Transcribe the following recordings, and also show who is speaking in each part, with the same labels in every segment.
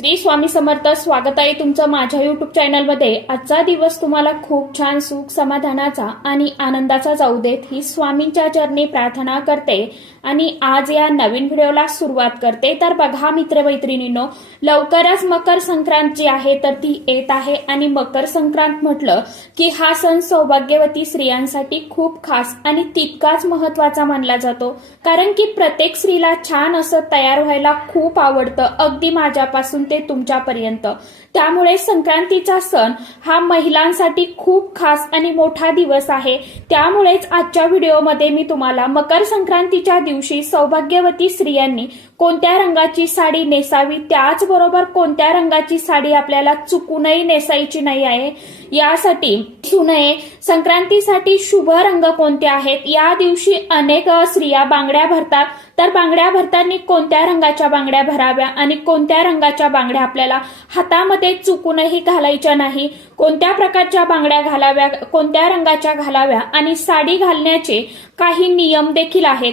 Speaker 1: श्री स्वामी समर्थ स्वागत आहे तुमचं माझ्या युट्यूब चॅनलमध्ये आजचा दिवस तुम्हाला खूप छान सुख समाधानाचा आणि आनंदाचा जाऊ देत ही स्वामींच्या चरणी प्रार्थना करते. आणि आज या नवीन व्हिडिओला सुरुवात करते. तर बघा मित्रमैत्रिणींनो लवकरच मकर संक्रांत जी आहे तर ती येत आहे. आणि मकर संक्रांत म्हटलं की हा सण सौभाग्यवती स्त्रियांसाठी खूप खास आणि तितकाच महत्त्वाचा मानला जातो. कारण की प्रत्येक स्त्रीला छान असं तयार व्हायला खूप आवडतं. अगदी माझ्यापासून ते तुमच्यापर्यंत. त्यामुळे संक्रांतीचा सण हा महिलांसाठी खूप खास आणि मोठा दिवस आहे. त्यामुळेच आजच्या व्हिडिओमध्ये मी तुम्हाला मकर संक्रांतीच्या दिवशी सौभाग्यवती स्त्रियांनी कोणत्या रंगाची साडी नेसावी? त्याचबरोबर कोणत्या रंगाची साडी आपल्याला चुकूनही नेसायची नाही आहे? यासाठी सुनये नये. संक्रांतीसाठी शुभ रंग कोणते आहेत? या दिवशी अनेक स्त्रिया बांगड्या भरतात. तर बांगड्या भरताना कोणत्या रंगाच्या बांगड्या भराव्या? आणि कोणत्या रंगाच्या बांगड्या आपल्याला हातामध्ये चुकूनही घालायच्या नाही? कोणत्या प्रकारच्या बांगड्या घालाव्या? कोणत्या रंगाच्या घालाव्या? आणि साडी घालण्याचे काही नियम देखील आहेत.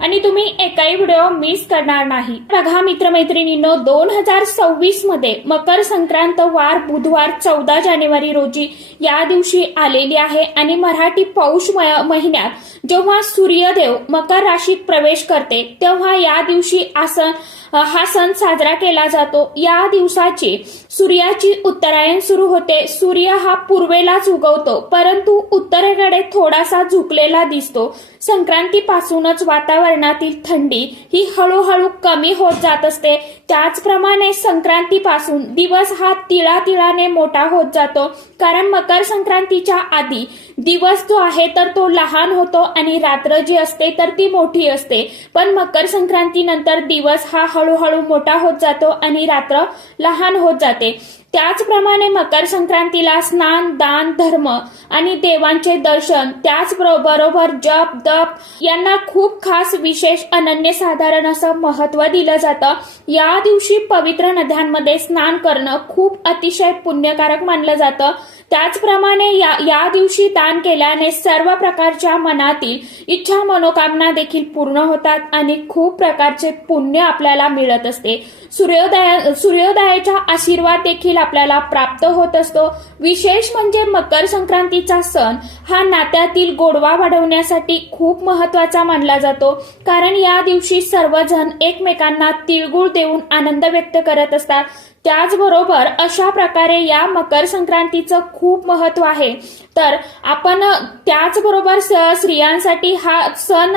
Speaker 1: आणि तुम्ही एकाही व्हिडिओ मिस करणार नाही. बघा मित्रमैत्रिणींनो दोन हजार सव्वीसमध्ये मकर संक्रांत वार बुधवार चौदा जानेवारी रोजी या दिवशी आलेली आहे आणि मराठी पौष महिन्यात जेव्हा सूर्यदेव मकर राशीत प्रवेश करते तेव्हा या दिवशी आसन हा सण साजरा केला जातो. या दिवसाची सूर्याची उत्तरायण सुरू होते. सूर्य हा पूर्वेलाच उगवतो परंतु उत्तरेकडे थोडासा झुकलेला दिसतो. संक्रांतीपासूनच वातावरणातील थंडी ही हळूहळू कमी होत जात असते. त्याचप्रमाणे संक्रांतीपासून दिवस हा तिळा तिळाने मोठा होत जातो. कारण मकर संक्रांतीच्या आधी दिवस जो आहे तर तो लहान होतो आणि रात्र जी असते तर ती मोठी असते. पण मकर संक्रांतीनंतर दिवस हा हळूहळू मोठा होत जातो आणि रात्र लहान होत जाते. त्याचप्रमाणे मकर संक्रांतीला स्नान दान धर्म आणि देवांचे दर्शन त्याचबरोबर जप दप यांना खूप खास विशेष अनन्यसाधारण असं महत्त्व दिलं जातं. या दिवशी पवित्र नद्यांमध्ये स्नान करणं खूप अतिशय पुण्यकारक मानलं जातं. त्याचप्रमाणे या या दिवशी दान केल्याने सर्व प्रकारच्या मनातील इच्छा मनोकामना देखील पूर्ण होतात आणि खूप प्रकारचे पुण्य आपल्याला मिळत असते. सूर्योदया सूर्योदयाचा आशीर्वाद देखील आपल्याला प्राप्त होत असतो. विशेष म्हणजे मकर संक्रांतीचा सण हा नात्यातील गोडवा वाढवण्यासाठी खूप महत्त्वाचा मानला जातो. कारण या दिवशी सर्वजण एकमेकांना तिळगुळ देऊन आनंद व्यक्त करत असतात. त्याचबरोबर अशा प्रकारे या मकर संक्रांतीचं खूप महत्त्व आहे. तर आपण त्याचबरोबर स्त्रियांसाठी हा सण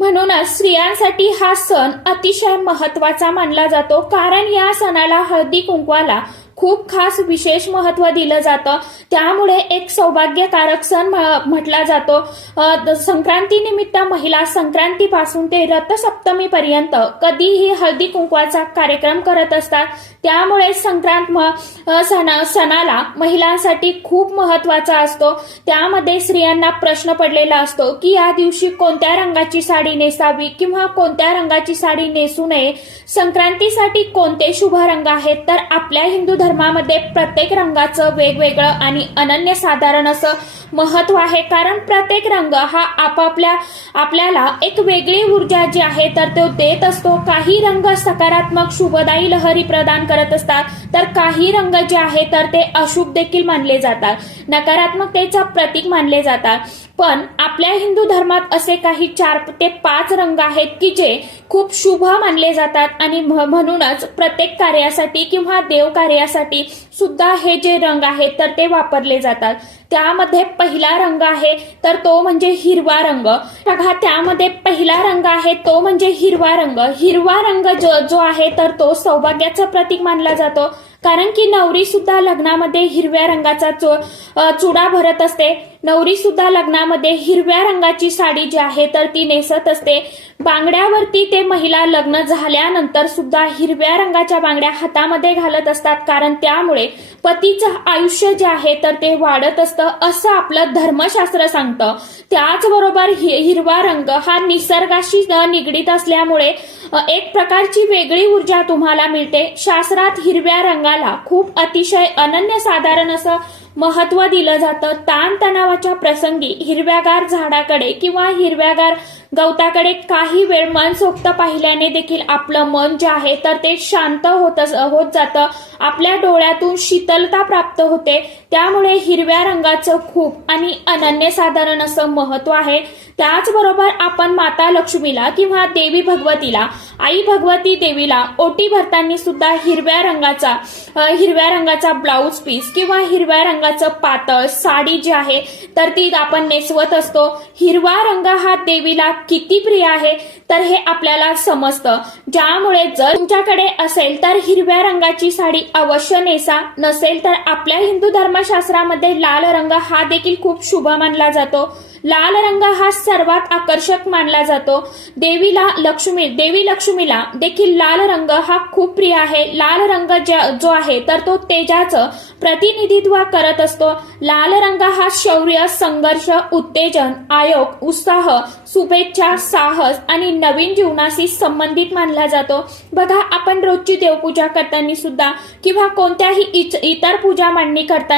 Speaker 1: म्हणूनच स्त्रियांसाठी हा सण अतिशय महत्त्वाचा मानला जातो. कारण या सणाला हळदी कुंकवाला खूप खास विशेष महत्त्व दिलं जातं. त्यामुळे एक सौभाग्यकारक सण म्ह- म्हटला जातो. संक्रांतीनिमित्त संक्रांती निमित्त महिला संक्रांतीपासून ते रथसप्तमी पर्यंत कधीही हळदी कुंकवाचा कार्यक्रम करत असतात. त्यामुळे संक्रांत सणा सणाला महिलांसाठी खूप महत्त्वाचा असतो. त्यामध्ये स्त्रियांना प्रश्न पडलेला असतो की या दिवशी कोणत्या रंगाची साडी नेसावी किंवा कोणत्या रंगाची साडी नेसू नये? संक्रांतीसाठी कोणते शुभ रंग आहेत? तर आपल्या हिंदू धर्मामध्ये प्रत्येक रंगाचं वेगवेगळं आणि अनन्यसाधारण असं महत्त्व आहे. कारण प्रत्येक रंग हा आपापल्या आपल्याला एक वेगळी ऊर्जा जी आहे तर तो देत असतो. काही रंग सकारात्मक शुभदायी लहरी प्रदान करत असतात. तर काही रंग जे आहे तर ते अशुभ देखील मानले जातात. नकारात्मकतेचा प्रतीक मानले जातात. पण आपल्या हिंदू धर्मात असे काही चार ते पाच रंग आहेत की जे खूप शुभ मानले जातात आणि म्हणूनच प्रत्येक कार्यासाठी किंवा देव कार्यासाठी सुद्धा हे जे रंग आहेत तर ते वापरले जातात. त्यामध्ये पहिला रंग आहे तर तो म्हणजे हिरवा रंग. बघा त्यामध्ये पहिला रंग आहे तो म्हणजे हिरवा रंग. हिरवा रंग जो जो आहे तर तो सौभाग्याचं प्रतीक मानला जातो. कारण की नवरी सुद्धा लग्नामध्ये हिरव्या रंगाचा चुडा भरत असते. नवरी सुद्धा लग्नामध्ये हिरव्या रंगाची साडी जी आहे तर ती नेसत असते. बांगड्यावरती ते महिला लग्न झाल्यानंतर सुद्धा हिरव्या रंगाच्या बांगड्या हातामध्ये घालत असतात. कारण त्यामुळे पतीचं आयुष्य जे आहे तर ते वाढत असतं असं आपलं धर्मशास्त्र सांगतं. त्याचबरोबर हि- हिरवा रंग हा निसर्गाशी निगडीत असल्यामुळे एक प्रकारची वेगळी ऊर्जा तुम्हाला मिळते. शास्त्रात हिरव्या रंगाला खूप अतिशय अनन्यसाधारण असं महत्त्व दिलं जातं. ताणतणावाच्या प्रसंगी हिरव्यागार झाडाकडे किंवा हिरव्यागार गवताकडे काही वेळ मन सोक्त पाहिल्याने देखील आपलं मन जे आहे तर ते शांत होत होत जातं. आपल्या डोळ्यातून शीतलता प्राप्त होते. त्यामुळे हिरव्या रंगाचं खूप आणि अनन्यसाधारण असं महत्त्व आहे. त्याचबरोबर आपण माता लक्ष्मीला किंवा देवी भगवतीला आई भगवती देवीला ओटी भरताना सुद्धा हिरव्या रंगाचा हिरव्या रंगाचा ब्लाऊज पीस किंवा हिरव्या रंगाचं पातळ साडी जी आहे तर ती आपण नेसवत असतो. हिरवा रंग हा देवीला किती प्रिय आहे तर हे आपल्याला समजतं. ज्यामुळे जर तुमच्याकडे असेल तर हिरव्या रंगाची साडी अवश्य नेसा. नसेल तर आपल्या हिंदू धर्मशास्त्रामध्ये लाल रंग हा देखील खूप शुभ मानला जातो. लाल रंग हा सर्वात आकर्षक मानला जातो. देवीला लक्ष्मी देवी लक्ष्मीला देखील लाल रंग हा खूप प्रिय आहे. लाल रंग ज्या- जो आहे तर तो तेजाचं प्रतिनिधित्व करत असतो. लाल रंग हा शौर्य संघर्ष उत्तेजन आयोग उत्साह शुभेच्छा साहस आणि नवीन जीवनाशी संबंधित मानला जातो. बघा आपण रोजची देवपूजा करताना सुद्धा किंवा कोणत्याही इच- इतर पूजा मांडणी करताना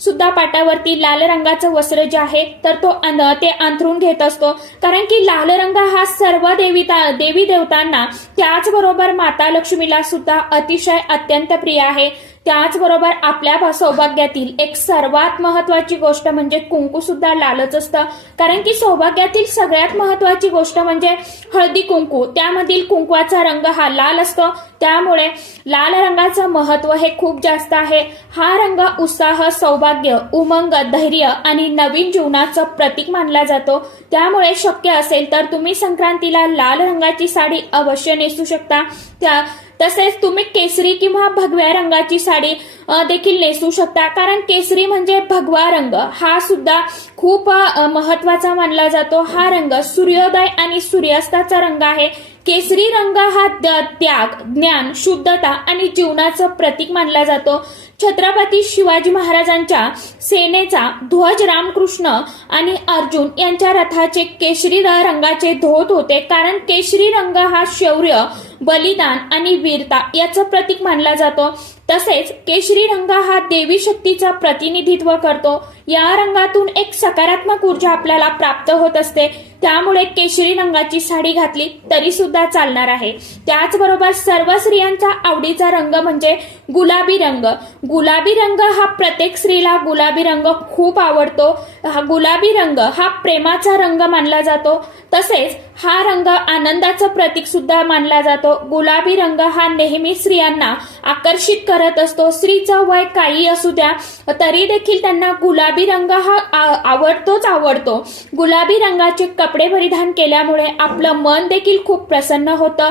Speaker 1: सुद्धा पाटावरती लाल रंगाचं वस्त्र जे आहे तर तो ते अंथरून घेत असतो. कारण की लाल रंग हा सर्व देवी देवी देवतांना त्याचबरोबर माता लक्ष्मीला सुद्धा अतिशय अत्यंत प्रिय आहे. त्याचबरोबर आपल्या भा- सौभाग्यातील एक सर्वात महत्वाची गोष्ट म्हणजे कुंकू सुद्धा लालच असतं. कारण की सौभाग्यातील सगळ्यात महत्वाची गोष्ट म्हणजे हळदी कुंकू. त्यामधील कुंकवाचा रंग हा लाल असतो. त्यामुळे लाल रंगाचं महत्त्व हे खूप जास्त आहे. हा रंग उत्साह सौभाग्य उमंग धैर्य आणि नवीन जीवनाचं प्रतीक मानला जातो. त्यामुळे शक्य असेल तर तुम्ही संक्रांतीला लाल रंगाची साडी अवश्य नेसू शकता. त्या तसेच तुम्ही केसरी किंवा भगव्या रंगाची साडी देखील नेसू शकता. कारण केसरी म्हणजे भगवा रंग. हा सुद्धा खूप महत्त्वाचा मानला जातो. हा रंग सूर्योदय आणि सूर्यास्ताचा रंग आहे. केसरी रंग हा द- त्याग ज्ञान शुद्धता आणि जीवनाचं प्रतीक मानला जातो. छत्रपती शिवाजी महाराजांच्या सेनेचा ध्वज रामकृष्ण आणि अर्जुन यांच्या रथाचे केशरी रंगाचे धोत होते. कारण केशरी रंग हा शौर्य बलिदान आणि वीरता याचं प्रतीक मानला जातो. तसेच केशरी रंग हा देवी शक्तीचा प्रतिनिधित्व करतो. या रंगातून एक सकारात्मक ऊर्जा आपल्याला प्राप्त होत असते. त्यामुळे केशरी रंगाची साडी घातली तरी सुद्धा चालणार आहे. त्याचबरोबर सर्व स्त्रियांचा आवडीचा रंग म्हणजे गुलाबी रंग. गुलाबी रंग हा प्रत्येक स्त्रीला गुलाबी रंग खूप आवडतो. हा गुलाबी रंग हा प्रेमाचा रंग मानला जातो. तसेच हा रंग आनंदाचं प्रतीक सुद्धा मानला जातो. गुलाबी रंग हा नेहमी स्त्रियांना आकर्षित करत असतो. स्त्रीचं वय काही असू द्या तरी देखील त्यांना गुलाबी रंग हा आ- आवडतोच आवडतो. गुलाबी रंगाचे कपडे परिधान केल्यामुळे आपलं मन देखील खूप प्रसन्न होतं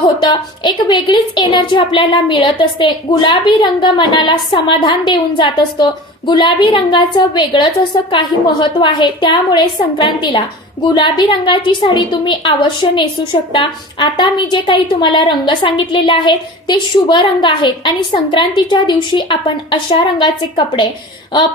Speaker 1: होतं. एक वेगळीच एनर्जी आपल्याला मिळत असते. गुलाबी रंग मनाला समाधान देऊन जात असतो. गुलाबी रंगाचं वेगळंच असं काही महत्त्व आहे. त्यामुळे संक्रांतीला गुलाबी रंगाची साडी तुम्ही अवश्य नेसू शकता. आता मी जे काही तुम्हाला रंग सांगितलेले आहेत ते शुभ रंग आहेत आणि संक्रांतीच्या दिवशी आपण अशा रंगाचे कपडे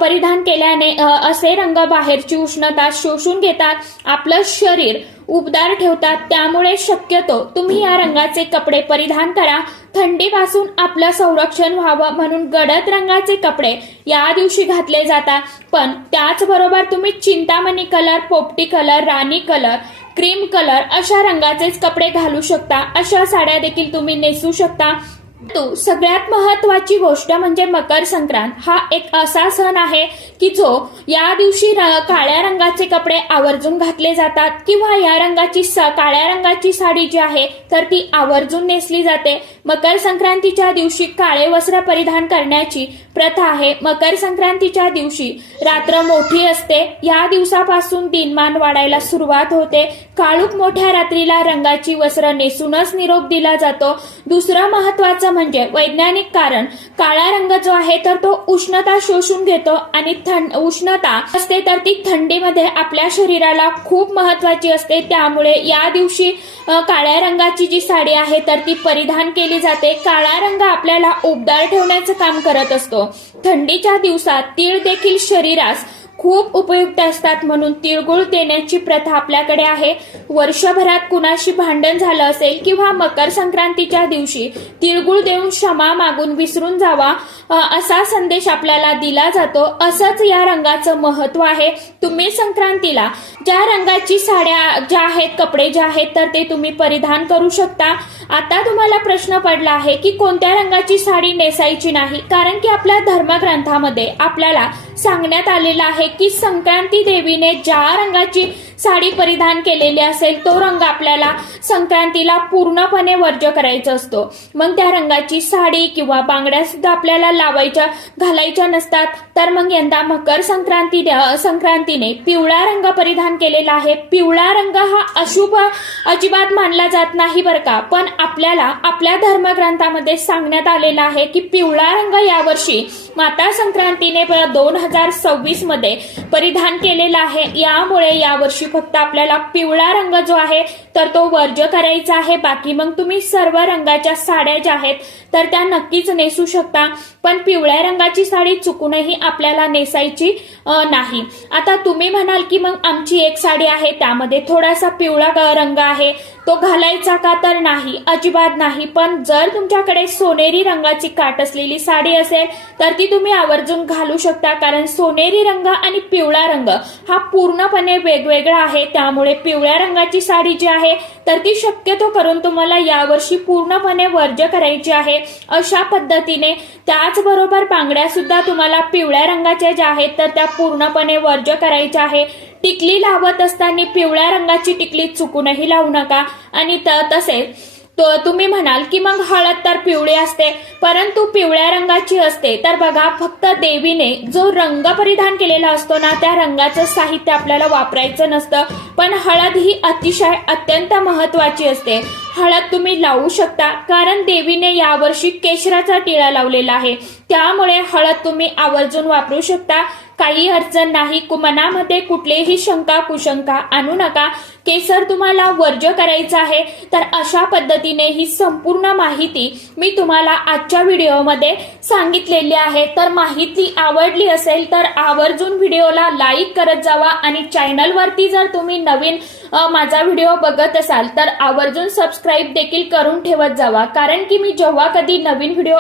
Speaker 1: परिधान केल्याने असे रंग बाहेरची उष्णता शोषून घेतात. आपलं शरीर उबदार ठेवतात त्यामुळे शक्यतो तुम्ही या रंगाचे कपडे परिधान करा. थंडीपासून आपलं संरक्षण व्हावं म्हणून गडद रंगाचे कपडे या दिवशी घातले जातात. पण त्याचबरोबर तुम्ही चिंतामणी कलर पोपटी कलर राणी कलर क्रीम कलर अशा रंगाचेच कपडे घालू शकता. अशा साड्या देखील तुम्ही नेसू शकता. तो सगळ्यात महत्वाची गोष्ट म्हणजे मकर संक्रांत. हा एक असा सण आहे की जो या दिवशी र- काळ्या रंगाचे कपडे आवर्जून घातले जातात किंवा या रंगाची स- काळ्या रंगाची साडी जी आहे तर ती आवर्जून नेसली जाते. मकर संक्रांतीच्या दिवशी काळे वस्त्र परिधान करण्याची प्रथा आहे. मकर संक्रांतीच्या दिवशी रात्र मोठी असते. या दिवसापासून दिनमान वाढायला सुरुवात होते. काळूक मोठ्या रात्रीला रंगाची वस्त्र नेसूनच निरोप दिला जातो. दुसरं महत्वाचं म्हणजे वैज्ञानिक कारण काळा रंग जो आहे तर तो उष्णता शोषून घेतो आणि थंड उष्णता असते तर ती थंडीमध्ये आपल्या शरीराला खूप महत्वाची असते. त्यामुळे या दिवशी काळ्या रंगाची जी साडी आहे तर ती परिधान केली जाते. काळा रंग आपल्याला उबदार ठेवण्याचं काम करत असतो. थंडीच्या दिवसात तीळ देखील शरीरास खूप उपयुक्त असतात म्हणून तिळगुळ देण्याची प्रथा आपल्याकडे आहे. वर्षभरात कुणाशी भांडण झालं असेल किंवा मकर संक्रांतीच्या दिवशी तिळगुळ देऊन क्षमा मागून विसरून जावा असा संदेश आपल्याला दिला जातो. असंच या रंगाचं महत्त्व आहे. तुम्ही संक्रांतीला ज्या रंगाची साड्या ज्या आहेत कपडे जे आहेत तर ते तुम्ही परिधान करू शकता. आता तुम्हाला प्रश्न पडला आहे की कोणत्या रंगाची साडी नेसायची नाही? कारण की आपल्या धर्मग्रंथामध्ये आपल्याला सांगण्यात आलेलं आहे की संक्रांती देवीने ज्या रंगाची साडी परिधान केलेली असेल तो रंग आपल्याला संक्रांतीला पूर्णपणे वर्ज्य करायचा असतो. मग त्या रंगाची साडी किंवा बांगड्या सुद्धा आपल्याला लावायच्या घालायच्या नसतात. तर मग यंदा मकर संक्रांती संक्रांतीने पिवळा रंग परिधान केलेला आहे. पिवळा रंग हा अशुभ अजिबात मानला जात नाही बरं का. पण आपल्याला आपल्या धर्मग्रंथामध्ये सांगण्यात आलेला आहे की पिवळा रंग यावर्षी माता संक्रांतीने दोन हजार सव्वीसमध्ये परिधान केलेला आहे. यामुळे यावर्षी फक्त आपल्याला पिवळा रंग जो आहे तर तो वर्ज्य करायचा आहे. बाकी मग तुम्ही सर्व रंगाच्या साड्या ज्या आहेत तर त्या नक्कीच नेसू शकता. पण पिवळ्या रंगाची साडी चुकूनही आपल्याला नेसायची नाही. आता तुम्ही म्हणाल की मग आमची एक साडी आहे त्यामध्ये थोडासा पिवळा रंग आहे. तो घालायचा का तर नाही अजिबात नाही. पण जर तुमच्याकडे सोनेरी रंगाची काट असलेली साडी असेल तर ती तुम्ही आवर्जून घालू शकता. कारण सोनेरी रंग आणि पिवळा रंग हा पूर्णपणे वेगवेगळा आहे. त्यामुळे पिवळ्या रंगाची साडी जी आहे तर ती शक्यतो करून तुम्हाला यावर्षी पूर्णपणे वर्ज्य करायची आहे. अशा पद्धतीने त्याचबरोबर बांगड्या सुद्धा तुम्हाला पिवळ्या रंगाच्या ज्या आहेत तर त्या पूर्णपणे वर्ज्य करायच्या आहे. टिकली लावत असताना पिवळ्या रंगाची टिकली चुकूनही लावू नका. आणि त- तसेच तो तुम्ही म्हणाल की मग हळद तर पिवळी असते परंतु पिवळ्या रंगाची असते. तर बघा फक्त देवीने जो रंग परिधान केलेला असतो ना त्या रंगाचं साहित्य आपल्याला वापरायचं नसतं. पण हळद ही अतिशय अत्यंत महत्वाची असते. हळद तुम्ही लावू शकता कारण देवीने यावर्षी केशराचा टिळा लावलेला आहे. त्यामुळे हळद तुम्ही आवर्जून वापरू शकता. काही अडचण नाही कु- मनामध्ये कुठलेही शंका कुशंका आणू नका. केसर तुम्हाला वर्ज करायचं आहे तर अशा पद्धतीने ही संपूर्ण माहिती मी तुम्हाला आजच्या व्हिडिओमध्ये सांगितलेली आहे. तर माहिती आवडली असेल तर आवर्जून व्हिडिओला लाईक करत जावा आणि चॅनलवरती जर तुम्ही नवीन माझा व्हिडिओ बघत असाल तर आवर्जून सबस्क्राईब देखील करून ठेवत जावा. कारण की मी जेव्हा कधी नवीन व्हिडिओ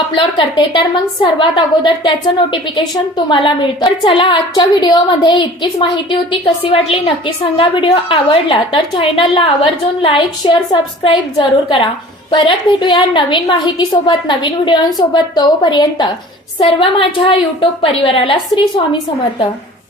Speaker 1: अपलोड करते तर मग सर्वात अगोदर त्याचं नोटिफिकेशन तुम्हाला मिळतं. तर चला आजच्या व्हिडिओमध्ये इतकीच माहिती होती. कशी वाटली नक्की सांगा. व्हिडिओ आवडला तर चॅनलला आवर्जून लाईक शेअर सबस्क्राईब जरूर करा. परत भेटूया नवीन माहितीसोबत नवीन व्हिडिओसोबत तोपर्यंत सर्व माझ्या युट्यूब परिवाराला श्री स्वामी समर्थ.